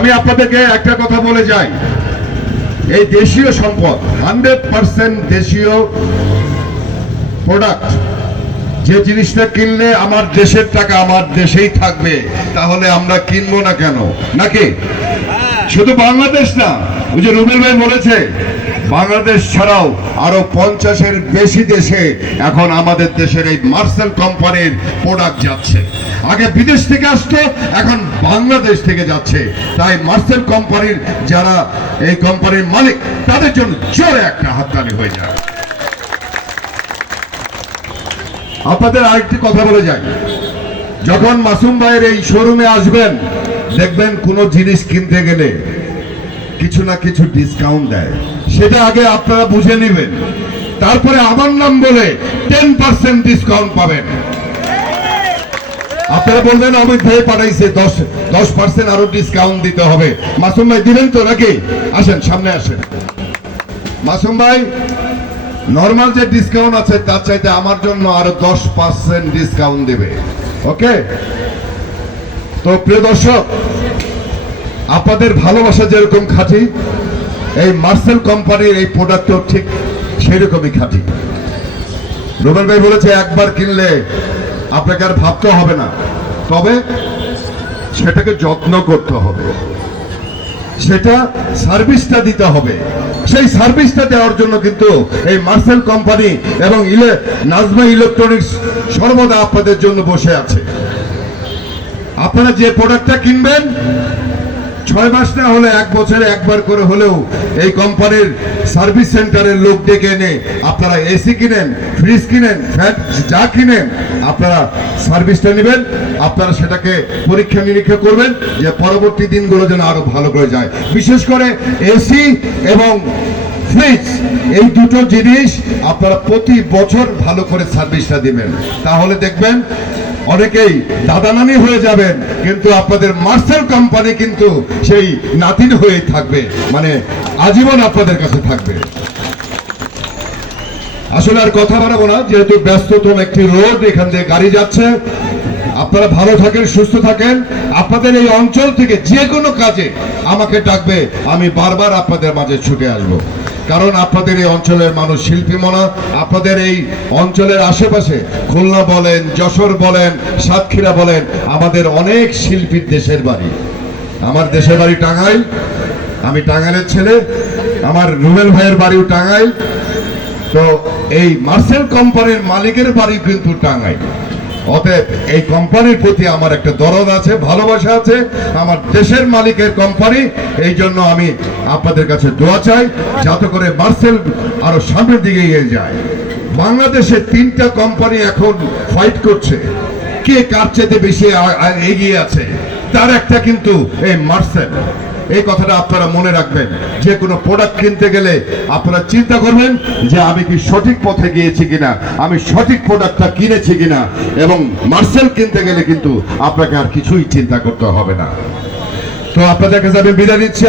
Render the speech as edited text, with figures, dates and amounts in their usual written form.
আমি আপনাদেরকে একটা কথা বলে যাই, এই দেশীয় সম্পদ 100% দেশীয় প্রোডাক্ট, যে জিনিসটা কিনলে আমার দেশের টাকা আমার দেশেই থাকবে, তাহলে আমরা কিনবো না কেন? নাকি শুধু বাংলাদেশ না, ওই যে রুবেল ভাই বলেছে বাংলাদেশ ছাড়াও আরো 50-এর বেশি দেশে এখন আমাদের দেশের এই মার্সেল কোম্পানির প্রোডাক্ট যাচ্ছে। আগে বিদেশ থেকে আসতো, এখন বাংলাদেশ থেকে যাচ্ছে। তাই মার্সেল কোম্পানির যারা এই কোম্পানির মালিক, তাদের জন্য জোরে একটা হাততালি হয়ে যায়। আপনাদের আরেকটি কথা বলে যাই, যখন মাসুম ভাইয়ের এই শোরুমে আসবেন, দেখবেন কোনো জিনিস কিনতে গেলে কিছু না কিছু ডিসকাউন্ট দেয়, সেটা আগে আপনারা বুঝে নেবেন। তারপরে আমার নাম বলে 10% ডিসকাউন্ট পাবেন। আপনারা বলবেন অমিত ভাই পাঠাইছে 10% আরো ডিসকাউন্ট দিতে হবে। মাসুম ভাই দিবেন তো নাকি? আসেন, সামনে আসেন। মাসুম ভাই নরমাল যে ডিসকাউন্ট আছে তার চাইতে আমার জন্য আরো 10% ডিসকাউন্ট দেবে। ওকে? তো প্রিয় দর্শক, আপনাদের ভালোবাসা যেরকম খাঁটি, এই মার্সেল কোম্পানির এই প্রোডাক্টও ঠিক সেই রকমই খাঁটি। রুবেল ভাই বলেছে একবার কিনলে আপনাকে আর ভাবতে হবে না, তবে সেটাকে যত্ন করতে হবে, সেটা সার্ভিসটা দিতে হবে। সেই সার্ভিসটা দেওয়ার জন্য কিন্তু এই মার্সেল কোম্পানি এবং নাজমা ইলেকট্রনিক্স সর্বদা আপনাদের জন্য বসে আছে। আপনারা যে প্রোডাক্টটা কিনবেন 6 মাস না হলে 1 বছরে একবার করে হলেও এই কোম্পানির সার্ভিস সেন্টারের লোক ডেকে এনে আপনারা এসি কিনেন, ফ্রিজ কিনেন, ফ্যান যা কিনেন, আপনারা সার্ভিসটা নেবেন। আপনারা সেটাকে পরীক্ষা নিরীক্ষা করবেন যে পরবর্তী দিনগুলো যেন আরো ভালো করে যায়। বিশেষ করে এসি এবং ফ্রিজ, এই দুটো জিনিস আপনারা প্রতি বছর ভালো করে সার্ভিসটা দিবেন। তাহলে দেখবেন অনেকেই দাদা নানি হয়ে যাবেন, কিন্তু আপনাদের মার্সেল কোম্পানি কিন্তু সেই নাতিন হয়ে থাকবে, মানে আজীবন আপনাদের কাছে থাকবে। আসলে আর কথা বাড়াবো না, যেহেতু ব্যস্ততম একটি রোড, এখান দিয়ে গাড়ি যাচ্ছে। আপনারা ভালো থাকেন, সুস্থ থাকেন। আপনাদের এই অঞ্চল থেকে যে কোনো কাজে আমাকে ডাকবে, আমি বারবার আপনাদের মাঝে ছুটে আসবো। কারণ আপনাদের এই অঞ্চলের মানুষ শিল্পী মনা। আপনাদের এই অঞ্চলের আশেপাশে খুলনা বলেন, যশোর বলেন, সাতক্ষীরা বলেন, আমাদের অনেক শিল্পীর দেশের বাড়ি। আমার দেশের বাড়ি টাঙ্গাইল, আমি টাঙ্গাইলের ছেলে। আমার রুবেল ভাইয়ের বাড়িও টাঙ্গাইল। তো এই মার্সেল কোম্পানির মালিকের বাড়ি কিন্তু টাঙ্গাইল। অতএব এই কোম্পানির প্রতি আমার একটা দরদ আছে, ভালোবাসা আছে, আমার দেশের মালিকের কোম্পানি। এই জন্য আমি আপনাদের কাছে দোয়া চাই যাতে করে মার্সেল আরো সামনের দিকে এগিয়ে যায়। বাংলাদেশে 3টা কোম্পানি এখন ফাইট করছে, কে কার চেয়ে বেশি এগিয়ে আছে, তার একটা কিন্তু এই মার্সেল। এই কথাটা আপনারা মনে রাখবেন। যে কোনো প্রোডাক্ট কিনতে গেলে আপনারা চিন্তা করবেন যে আমি কি সঠিক পথে গিয়েছি কিনা, আমি সঠিক প্রোডাক্টটা কিনেছি কিনা। এবং মার্সেল কিনতে গেলে কিন্তু আপনাকে আর কিছুই চিন্তা করতে হবে না। তো আপনাদের কাছে আমি বিদায় নিচ্ছি।